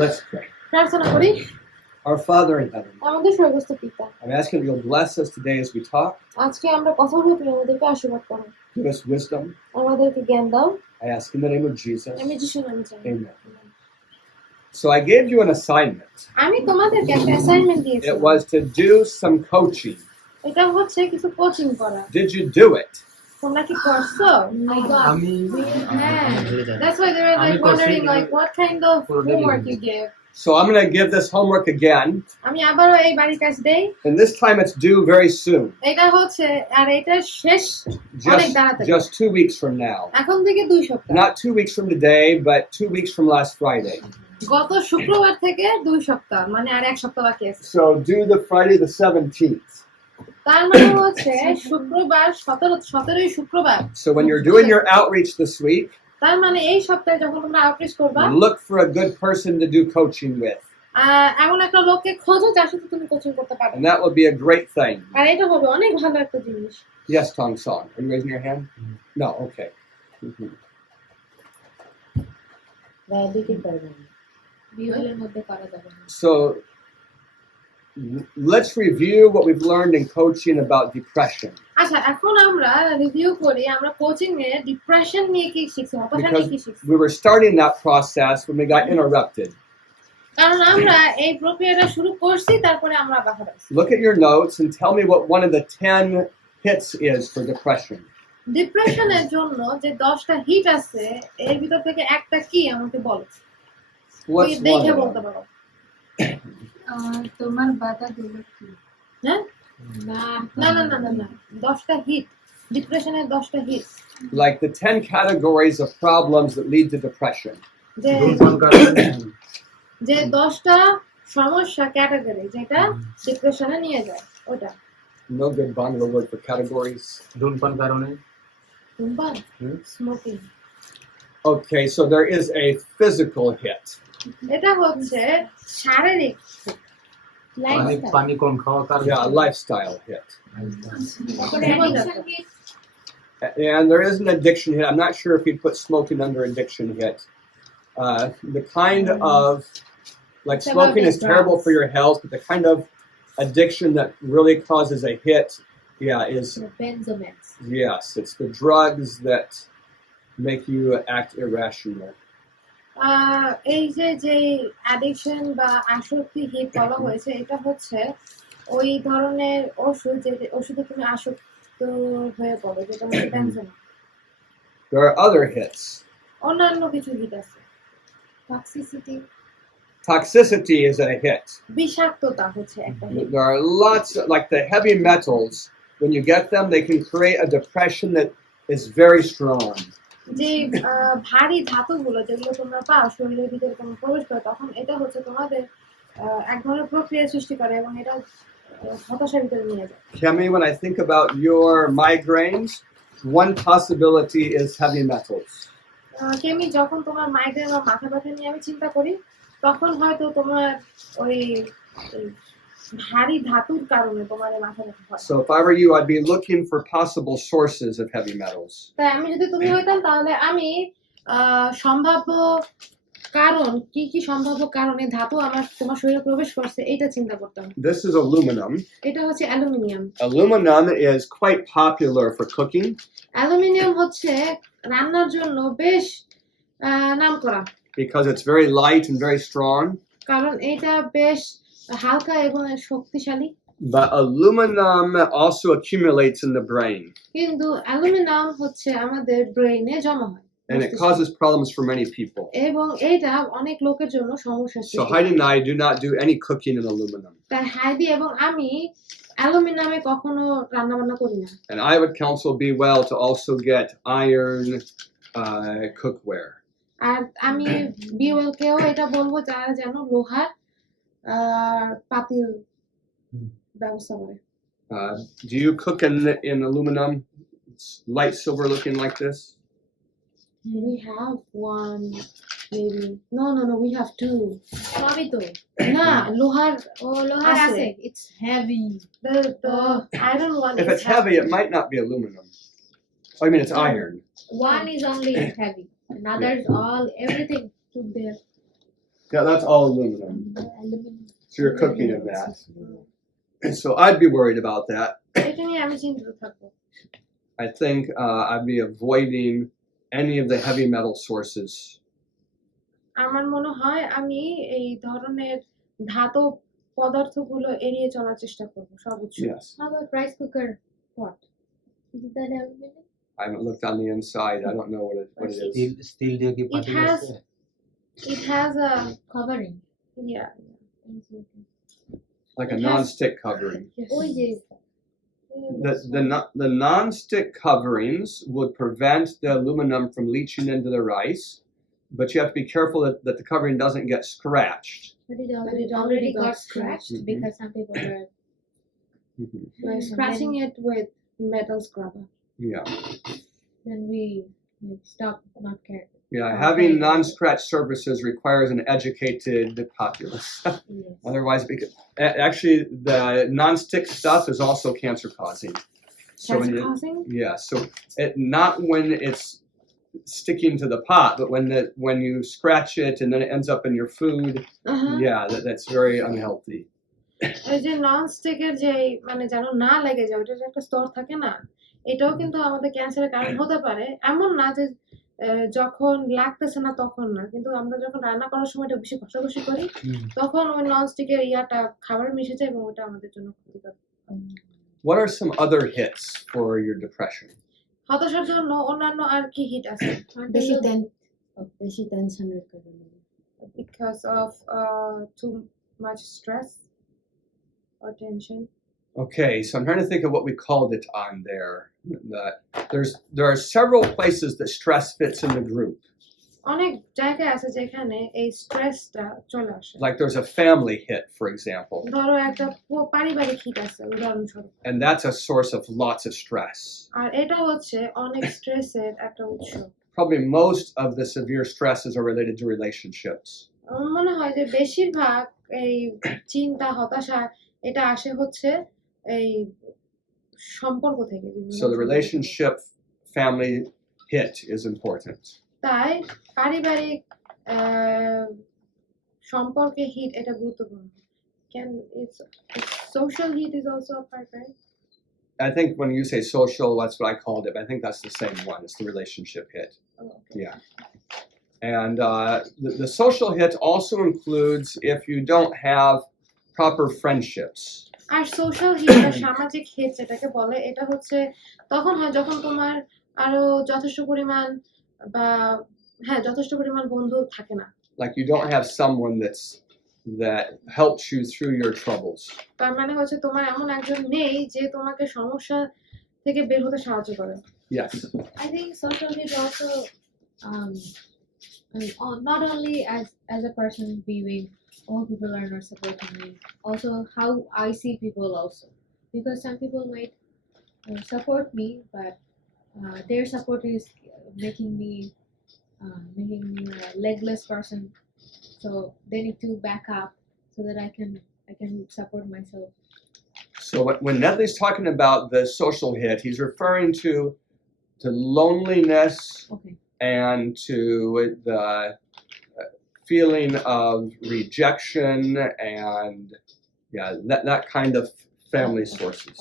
Let's pray. প্রার্থনা করি। Our Father in heaven, আমাদের স্বর্গস্থ পিতা, I'm asking that you'll bless us today as we talk. আজকে আমরা কথা বলবো, তুমি আমাদেরকে আশীর্বাদ করো, Give us wisdom. আমাদেরকে জ্ঞান দাও। I ask in the name of Jesus. আমি যিশুর নামে চাই। Amen. So I gave you an assignment. আমি তোমাদেরকে একটা অ্যাসাইনমেন্ট দিয়েছি। It was to do some coaching. এটা হচ্ছে কিছু কোচিং করা। Did you do it? তোমরা কি করছো? That's why they were like wondering like what kind of homework you give. So I'm going to give this homework again. আমি আবারও এই বাড়ির কাজ দেই। And this time it's due very soon. এটা হচ্ছে আর এটা শেষ অনেক তাড়াতাড়ি। Just 2 weeks from now. এখন থেকে 2 সপ্তাহ। Not 2 weeks from today, but 2 weeks from last Friday. গত শুক্রবার থেকে 2 সপ্তাহ, মানে আর 1 সপ্তাহ বাকি আছে। So do the Friday the 17th. তার মানে হচ্ছে শুক্রবার 17ই শুক্রবার। So when you're doing your outreach this week, তার মানে এই সপ্তাহে যখন তোমরা আউটরিচ করবা, look for a good person to do coaching with. এমন একটা লোককে খোঁজো যার সাথে তুমি কোচিং করতে পারবে। And that will be a great thing. আর এটা হবে অনেক ভালো একটা জিনিস। Yes, Tong Song. Are you raising your hand? No, okay. So let's review what we've learned in coaching about depression. আচ্ছা, এখন আমরা রিভিউ করি আমরা কোচিং এ ডিপ্রেশন নিয়ে কি শিখছি, হতাশা নিয়ে কি শিখছি। We were starting that process when we got interrupted. কারণ আমরা এই প্রক্রিয়াটা শুরু করছি, তারপরে আমরা বাধা পাইছি। Look at your notes and tell me what one of the 10 hits is for depression. ডিপ্রেশনের জন্য যে 10টা হিট আছে, এর ভিতর থেকে একটা কি আমাকে বলো। What's দেখে one? বলতে পারো। তোমার বাধা গুলো কি? হ্যাঁ? না 10টা হিট, ডিপ্রেশনের 10টা hit. Like the 10 categories of problems that lead to depression. যে 10টা সমস্যা ক্যাটাগরি যেটা ডিপ্রেশনে নিয়ে যায়, ওটা। No good Bangla word for categories. ধূমপান কারণে ধূমপান, smoking. Okay, so there is a physical hit. এটা হচ্ছে শারীরিক পানি কম খাওয়া কারণে Yeah, a lifestyle hit. And there is an addiction hit. I'm not sure if you'd put smoking under addiction hit. The kind of, like smoking is terrible for your health, but the kind of addiction that really causes a hit, is benzomeds. Yes, it's the drugs that make you act irrational. এই যে অ্যাডিকশন বা আসক্তি হিট বলা হয়েছে, এটা হচ্ছে ওই ধরনের ওষুধ যে ওষুধে তুমি আসক্ত হয়ে পড়ো, যেটা হচ্ছে বেনজোন। There are other hits. অন্যান্য কিছু হিট আছে। Toxicity is a hit. বিষাক্ততা হচ্ছে একটা hit. There are lots, like the heavy metals, when you get them, they can create a depression that is very strong. যে ভারী ধাতুগুলো যেগুলো তোমরা পাও শরীরের ভিতরে তোমরা প্রবেশ করে, তখন এটা হচ্ছে তোমাদের এক ধরনের প্রক্রিয়া সৃষ্টি করে এবং এটা হতাশার ভিতরে নিয়ে যায়। Kemi, when I think about your migraines, one possibility is heavy metals. কেমি, যখন তোমার মাইগ্রেন বা মাথা ব্যথা নিয়ে আমি চিন্তা করি, তখন হয়তো তোমার ওই ভারী ধাতুর কারণে তোমার মাথা ব্যথা হয়। So if I were you, I'd be looking for possible sources of heavy metals. তাই আমি যদি তুমি হইতাম, তাহলে আমি সম্ভাব্য কারণ কি সম্ভাব্য কারণে ধাতু তোমার শরীরে প্রবেশ করছে এটা চিন্তা করতাম। This is aluminum. এটা হচ্ছে aluminium. Aluminum is quite popular for cooking. Aluminium হচ্ছে রান্নার জন্য বেশ নামকরা। Because it's very light and very strong. কারণ এটা বেশ হালকা এবং শক্তিশালী। But aluminum also accumulates in the brain. কিন্তু অ্যালুমিনিয়াম হচ্ছে আমাদের ব্রেইনে জমা হয়। And it causes problems for many people. এবং এটা অনেক লোকের জন্য সমস্যা সৃষ্টি করে। So Heidi and I do not do any cooking in aluminum. তাই হাইদি এবং আমি অ্যালুমিনিয়ামে কখনো রান্না বান্না করি না। And I would counsel be well to also get iron cookware. আর আমি বিওএলকেও এটা বলবো যারা যেন লোহার পাতিল ব্যবস্থা করে। Do you cook in aluminum? It's light silver looking like this? We have one, maybe. No, we have two. সবই তো না, লোহার আছে। It's heavy. The iron one. If it's heavy, it might not be aluminum. Oh, I mean, it's iron. One is only heavy. Another's all everything took there. Yeah, that's all aluminum. Aluminum. So you're cooking in that. And so I'd be worried about that. এটা নিয়ে আমি চিন্তিত থাকবো। I think I'd be avoiding any of the heavy metal sources. আমার মনে হয় আমি এই ধরনের ধাতব পদার্থগুলো এড়িয়ে চলার চেষ্টা করব সর্বোচ্চ। Yes. How about rice cooker pot? Is that aluminum? I haven't looked on the inside. I don't know what it is. Steel দিয়ে কি পাতিল has- আছে? It has a Covering. yeah. Like a It has- non-stick covering. ওই যে The non-stick coverings would prevent the aluminum from leaching into the rice, but you have to be careful that the covering doesn't get scratched. but it already got scratched Mhm. because some people were Mhm. Scratching it with metal scrubber. Yeah. then we like stop not caring. Yeah, Oh, having okay. non-scratch surfaces requires an educated populace. Yes. Otherwise, because actually the non-stick stuff is also cancer causing. So when Cancer you, causing? yeah, so not when it's sticking to the pot, but when you scratch it and then it ends up in your food. Yeah, that's very unhealthy. এই যে নন স্টিকের যে মানে যেন না লেগে যায় ওটার যে একটা স্তর থাকে না, এটাও কিন্তু আমাদের ক্যান্সারের কারণ হতে পারে। এমন না যে যখন লাগতেছে না তখন না, কিন্তু আমরা যখন রান্না করার সময় এটা বেশি ঘষাঘষি করি তখন ওই নন স্টিকের ইয়াটা খাবারে মিশে যায় এবং ওটা আমাদের জন্য ক্ষতিকর। What are some other hits for your depression? হতাশার জন্য অন্যান্য আর কি হিট আছে? বেশি টেনশনের কারণে Because of too much stress or tension. Okay, so I'm trying to think of what we called it on there. There are several places that stress fits in the group. অনেক জায়গায় আছে যেখানে এই স্ট্রেসটা চলে আসে। Like there's a family hit, for example, ধরো একটা পারিবারিক হিট আছে উদাহরণস্বরূপ, and that's a source of lots of stress. আর এটা হচ্ছে অনেক স্ট্রেসের একটা উৎস। Probably most of the severe stresses are related to relationships. আমার মনে হয় যে বেশিরভাগ এই চিন্তা হতাশা এটা আসে হচ্ছে এই সম্পর্ক থেকে। So the relationship family hit is important. তাই পারিবারিক সম্পর্কে হিট এটা গুরুত্বপূর্ণ। Can it's social heat is also a part, right? I think when you say social, that's what I called it. But I think that's the same one. It's the relationship hit. Oh, okay. Yeah. And the social hit also includes if you don't have proper friendships. আর social hit বা সামাজিক হিট যেটাকে বলে এটা হচ্ছে তখন হয় যখন তোমার আরো যথেষ্ট পরিমাণ বন্ধু থাকে না। Like you don't have someone that helps you through your troubles. তার মানে হচ্ছে তোমার এমন একজন নেই যে তোমাকে সমস্যা থেকে বের হতে সাহায্য করে। Yes. I think social heat also I mean, not only as a person viewing all people are not supporting me, also how I see people also, because some people might support me, but their support is making me a legless person, so they need to back up so that I can support myself. So when Netley's talking about the social hit, he's referring to loneliness Okay. and to the feeling of rejection and that kind of family sources.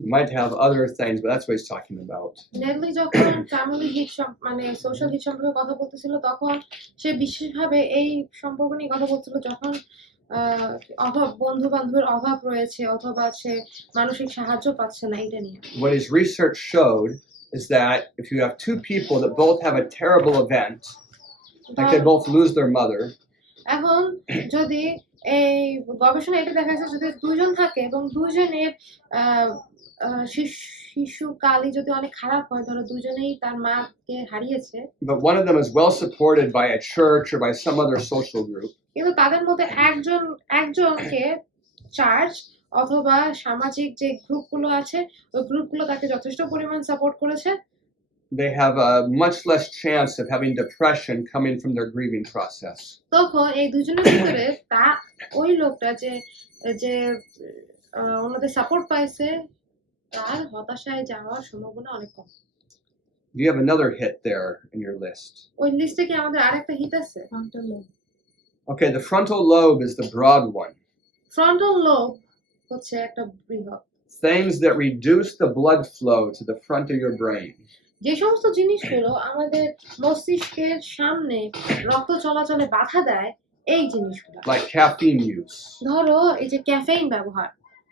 You might have other things, but that's what he's talking about. Neatly যখন family hit মানে social hit সম্পর্কে কথা বলতেছিল তখন সে বিশেষভাবে এই সম্পর্ক নিয়ে কথা বলছিল যখন অভাব বন্ধু বান্ধবের অভাব রয়েছে অথবা সে মানসিক সাহায্য পাচ্ছে না এটা নিয়ে। What his research showed is that if you have two people that both have a terrible event, like they both lose their mother, এখন যদি এই গবেষণা এটা দেখা যাচ্ছে যদি দুইজন থাকে এবং দুইজনের শিশুকালই যদি অনেক খারাপ হয়, ধরো দুজনেই তার মাকে হারিয়েছে, but one of them is well supported by a church or by some other social group, কিন্তু তাদের মধ্যে একজনকে চার্চ অথবা সামাজিক যে গ্রুপগুলো আছে ওই গ্রুপগুলো তাকে যথেষ্ট পরিমাণ সাপোর্ট করেছে, they have a much less chance of having depression coming from their grieving process. তখন এই দুজনের ভিতরে ওই লোকটা যে ওনাদের সাপোর্ট পাইছে তার হতাশায় যাওয়ার সম্ভাবনা অনেক কম। Do you have another hit there in your list? ওই লিস্টে কি আমাদের আরেকটা হিট আছে? Frontal lobe. Okay, the frontal lobe is the broad one. Frontal lobe হচ্ছে একটা বৃহৎ, Things that reduce the blood flow to the front of your brain. যে সমস্ত জিনিসগুলো আমাদের মস্তিষ্কের সামনে রক্ত চলাচলে বাধা দেয়, এই জিনিসগুলো। Like caffeine use, ধরো এই যে ক্যাফেইন ব্যবহার,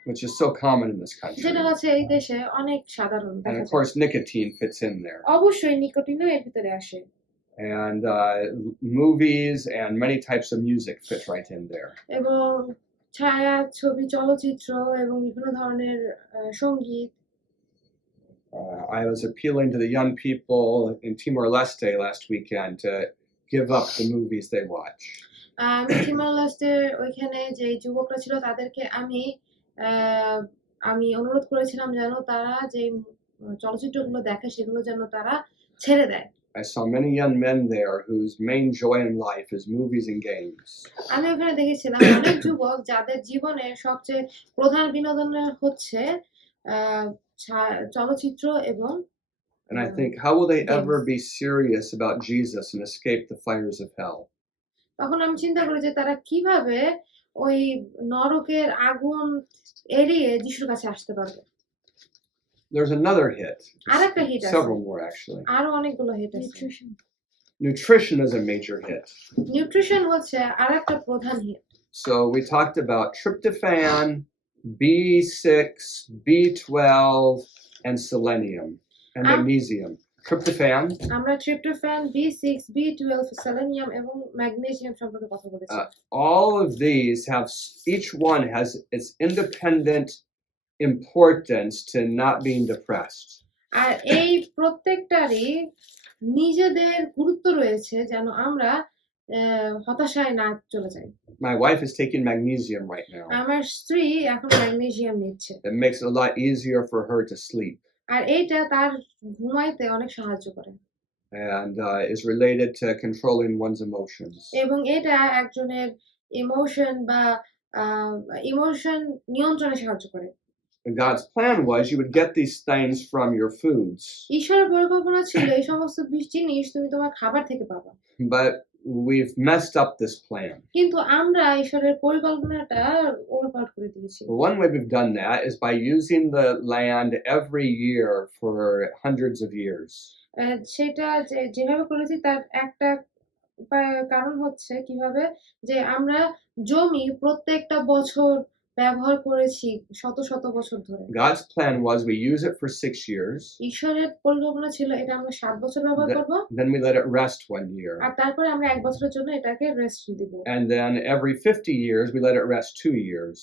which is so common in this country. যেটা হচ্ছে এই দেশে অনেক সাধারণ And দেখা of যায়। course, nicotine fits in there. অবশ্যই নিকোটিনও এর ভিতরে আসে। And movies and many types of music fit right in there. এবং ছায়া ছবি, চলচ্চিত্র এবং বিভিন্ন ধরনের সঙ্গীত। I was appealing to the young people in Timor-Leste last weekend to give up the movies they watch. আমি টিমর-লেস্টের ওইখানে যে যুবকরা ছিল তাদেরকে আমি অনুরোধ করেছিলাম যেন তারা যে চলচ্চিত্রগুলো দেখে সেগুলো যেন তারা ছেড়ে দেয়। I saw many young men there whose main joy in life is movies and games. আমি ওখানে দেখেছিলাম অনেক যুবক যাদের জীবনের সবচেয়ে প্রধান বিনোদন হচ্ছে চলচ্চিত্র এবং And I think, how will they ever be serious about Jesus and escape the fires of hell? তখন আমি চিন্তা করি যে তারা কিভাবে ওই নরকের আগুন এড়িয়ে যিশুর কাছে আসতে পারবে। There's another hit. আরেকটা হিট আছে, Several more actually. আরো অনেকগুলো হিট আছে। Nutrition is a major hit. Nutrition হচ্ছে আরেকটা প্রধান hit. So we talked about tryptophan, B6, B12, and selenium and magnesium. Tryptophan. আমরা ট্রিপ্টোফ্যান, B6, B12, সেলেনিয়াম এবং ম্যাগনেসিয়াম সম্পর্কে কথা বলেছি। All of these have, each one has its independent importance to not being depressed. আর এই প্রত্যেকটারই নিজেদের গুরুত্ব রয়েছে যেন আমরা হতাশায় না চলে যাই। My wife is taking magnesium right now. আমার স্ত্রী এখন ম্যাগনেসিয়াম নিচ্ছে। It makes it a lot easier for her to sleep. আর এইটা তার ঘুমাইতে অনেক সাহায্য করে। And is related to controlling one's emotions. এবং এটা একজনের ইমোশন নিয়ন্ত্রণে সাহায্য করে। God's plan was you would get these things from your foods. ঈশ্বরের পরিকল্পনা ছিল এই সমস্ত জিনিস তুমি তোমার খাবার থেকে পাবা। But we've messed up this plan. কিন্তু আমরা ঈশ্বরের পরিকল্পনাটা ওলটপালট করে দিয়েছি। One way we've done that is by using the land every year for hundreds of years. সেটা যেভাবে করেছি তার একটা কারণ হচ্ছে কিভাবে যে আমরা জমি প্রত্যেকটা বছর ব্যবহার করেছি শত শত বছর ধরে। God's plan was we use it for 6 years. ঈশ্বরের পরিকল্পনা ছিল এটা আমরা 7 বছর ব্যবহার করব। Then we let it rest 1 year. আর তারপরে আমরা 1 বছরের জন্য এটাকে রেস্ট দিব। And then every 50 years we let it rest 2 years.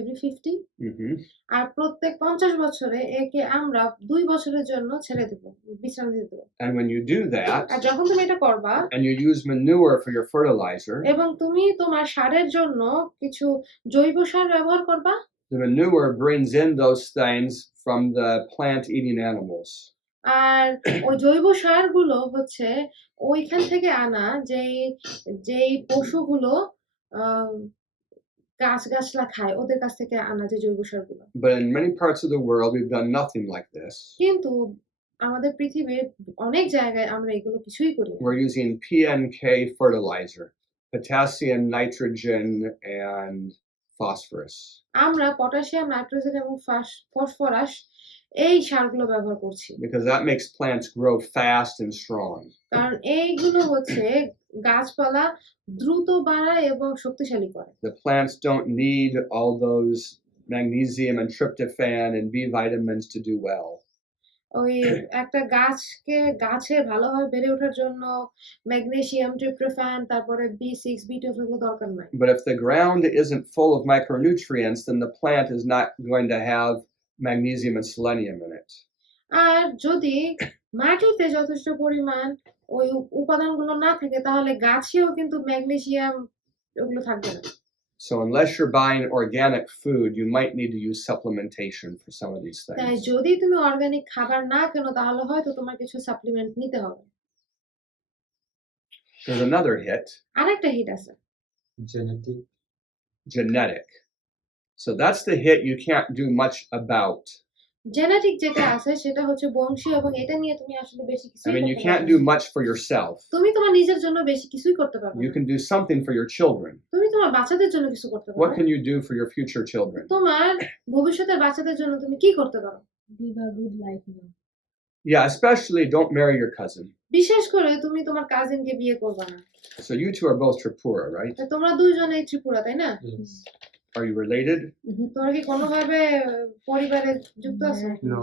Every 50? Mm-hmm. আর প্রত্যেক 50 বছরে একে আমরা 2 বছরের জন্য ছেড়ে দেব, বিশ্রাম দিয়ে দেব। And when you do that, আর যখন তুমি এটা করবা and you use manure for your fertilizer, এবং তুমি তোমার সারের জন্য কিছু জৈব সার ব্যবহার করবা, the manure brings in those things from the plant eating animals. আর ওই জৈব সারগুলো হচ্ছে ওইখান থেকে আনা যেই পশুগুলো গাছগাছলা খায় ওদের কাছ থেকে আনা যে জৈব সারগুলো। But in many parts of the world we've done nothing like this. কিন্তু আমাদের পৃথিবীর অনেক জায়গায় আমরা এগুলো কিছুই করি না। We're using PNK fertilizer, potassium, nitrogen, and phosphorus. আমরা পটাশিয়াম, নাইট্রোজেন এবং ফসফরাস এই সারগুলো ব্যবহার করছি। Because that makes plants grow fast and strong. কারণ এইগুলো হচ্ছে গাছপালা দ্রুত বাড়ায় এবং শক্তিশালী করে। The plants don't need all those magnesium and tryptophan and B vitamins to do well. ওই একটা গাছের ভালোভাবে বেড়ে ওঠার জন্য ম্যাগনেসিয়াম, ট্রিপ্টোফ্যান, তারপরে B6, B12 এগুলো দরকার নাই। But if the ground isn't full of micronutrients, then the plant is not going to have magnesium and selenium in it. আর যদি মাটিতে যথেষ্ট পরিমাণ ওই উপাদানগুলো না থাকে তাহলে গাছেও কিন্তু ম্যাগনেসিয়াম ওগুলো থাকবে না। So unless you're buying organic food, you might need to use supplementation for some of these তাই things. যদি তুমি অর্গানিক খাবার না কেনো তাহলে হয়তো তোমার কিছু সাপ্লিমেন্ট নিতে হবে। There's another hit. আরেকটা হিট আছে। Genetic. So that's the hit you can't do much about. Genetic যেটা আছে সেটা হচ্ছে বংশীয় এবং এটা নিয়ে তুমি আসলে বেশি কিছু I mean, you can't do much for yourself. তুমি তোমার নিজের জন্য বেশি কিছুই করতে পারবে You না can do something for your children. তুমি তোমার বাচ্চাদের জন্য কিছু করতে What পারো can you do for your future children? তোমার ভবিষ্যতের বাচ্চাদের জন্য তুমি কি করতে পারো Live a good life now. Yeah, especially don't marry your cousin. বিশেষ করে তুমি তোমার কাজিনকে বিয়ে করবে না So you two are both Tripura, right? তা তোমরা দুইজনেই ত্রিপুরা তাই না Yes. Are you related? তোমরা কি কোনোভাবে পরিবারে যুক্ত আছো No.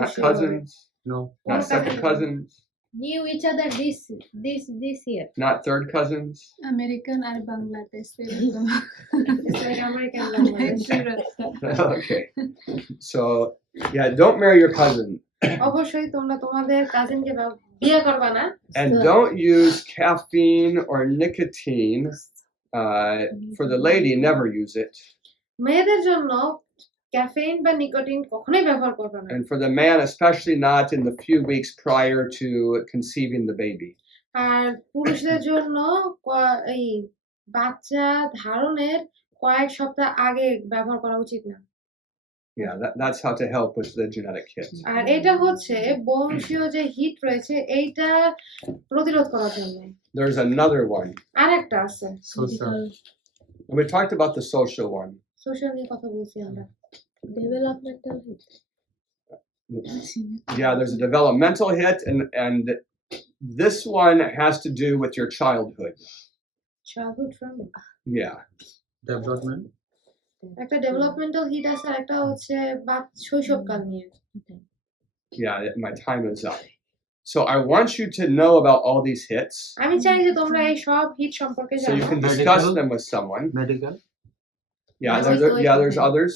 Not cousins? No. Not second cousins? Knew each other this year. Not third cousins? American আর Bangladesh American Bangladesh Okay. So, yeah, don't marry your cousin. অবশ্যই তোমরা তোমাদের কাজিনকে বিয়ে করবা না And don't use caffeine or nicotine. For the lady, never use it. মেয়েদের জন্য ক্যাফেইন বা নিকোটিন কখনোই ব্যবহার করবে না And for the man, especially not in the few weeks prior to conceiving the baby. আর পুরুষদের জন্য এই বাচ্চা ধারণের কয়েক সপ্তাহ আগে ব্যবহার করা উচিত না Yeah, that's how to help with the genetic hit. আর এটা হচ্ছে বংশীয় যে হিট রয়েছে এইটা প্রতিরোধ করার জন্য There's another one. আরেকটা আছে Social. And we talked about the social one. Social নিয়ে কথা বলছি আমরা Developmental hit. Yeah, there's a developmental hit, and this one has to do with your childhood. Childhood trauma Yeah. Development. একটা developmental hit আছে আর একটা হচ্ছে শৈশবকাল নিয়ে Yeah, my time is up. So I want you to know about all these hits আমি চাই যে তোমরা এই সব হিট সম্পর্কে so you জানো can discuss Medical? them with someone. Medical. Yeah, there's others.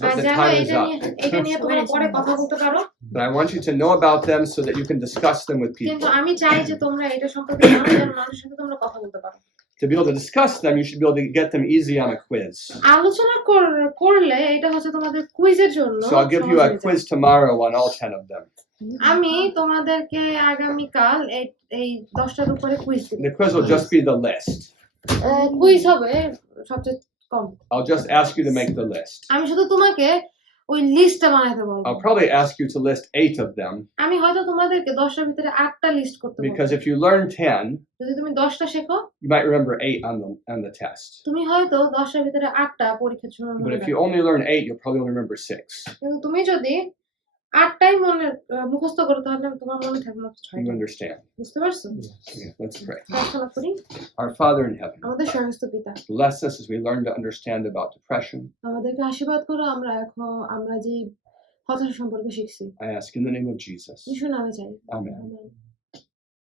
But আর the জানো time is এটা up. নিয়ে এটা নিয়ে তোমরা পরে কথা বলতে পারো But I want you to know about them so that you can discuss them with কিন্তু people. আমি চাই যে তোমরা এটা সম্পর্কে জানো যেন মানুষের সাথে তোমরা কথা বলতে পারো To be able to discuss them, you should be able to get them easy on a quiz. আলোচনা করলে এটা হচ্ছে তোমাদের কুইজের জন্য So I'll give you সহজ a হয়ে যায়। quiz tomorrow on all 10 of them. আমি তোমাদেরকে আগামীকাল এই 10টার উপরে কুইজ দেব The quiz will just be the list. Quiz হবে সবচেয়ে কম I'll just ask you to make the list. আমি শুধু তোমাকে ওই লিস্টটা বানাতে বলবো I'll probably ask you to list 8 of them আমি হয়তো তোমাদেরকে 10টার ভিতরে 8টা লিস্ট করতে বলবো because if you learn 10, যদি তুমি 10টা শেখো you might remember 8 on the test. তুমি হয়তো 10টার ভিতরে 8টা পরীক্ষার সময় But মনে if you রাখবে only learn 8, you'll probably only remember 6. কিন্তু তুমি যদি 8টাই মুখস্থ করো তাহলে তোমার মনে থাকবে মাত্র 6টা You understand? বুঝতে পারছো Yeah, let's pray. প্রার্থনা করি Our Father in heaven, আমাদের স্বর্গস্থ পিতা bless us as we learn to understand about depression. আমাদেরকে আশীর্বাদ করো আমরা যে হতাশা সম্পর্কে শিখছি I ask in the name of Jesus. যিশুর নামে চাই Amen. আমেন